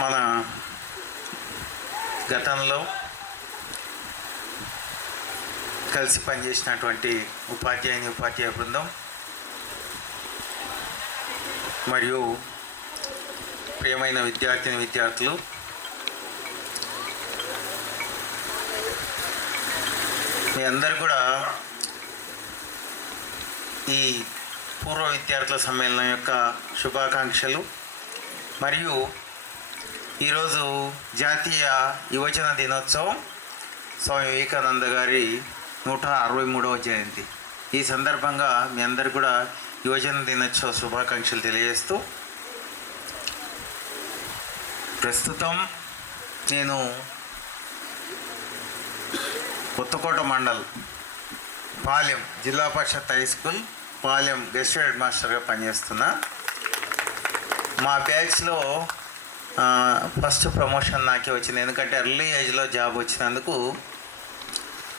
మన గతంలో కలిసి పనిచేసినటువంటి ఉపాధ్యాయుని ఉపాధ్యాయ బృందం మరియు ప్రియమైన విద్యార్థిని విద్యార్థులు మీ అందరు కూడా ఈ పూర్వ విద్యార్థుల సమ్మేళనం యొక్క శుభాకాంక్షలు మరియు ఈరోజు జాతీయ యువజన దినోత్సవం స్వామి వివేకానంద గారి నూట అరవై మూడవ జయంతి. ఈ సందర్భంగా మీ అందరు కూడా యువజన దినోత్సవ శుభాకాంక్షలు తెలియజేస్తూ ప్రస్తుతం నేను Kothakota mandal Palem Zilla Parishad high school Palem guest head మాస్టర్గా పనిచేస్తున్నా. మా బ్యాచ్లో ఫస్ట్ ప్రమోషన్ నాకే వచ్చింది. ఎందుకంటే ఎర్లీ ఏజ్లో జాబ్ వచ్చినందుకు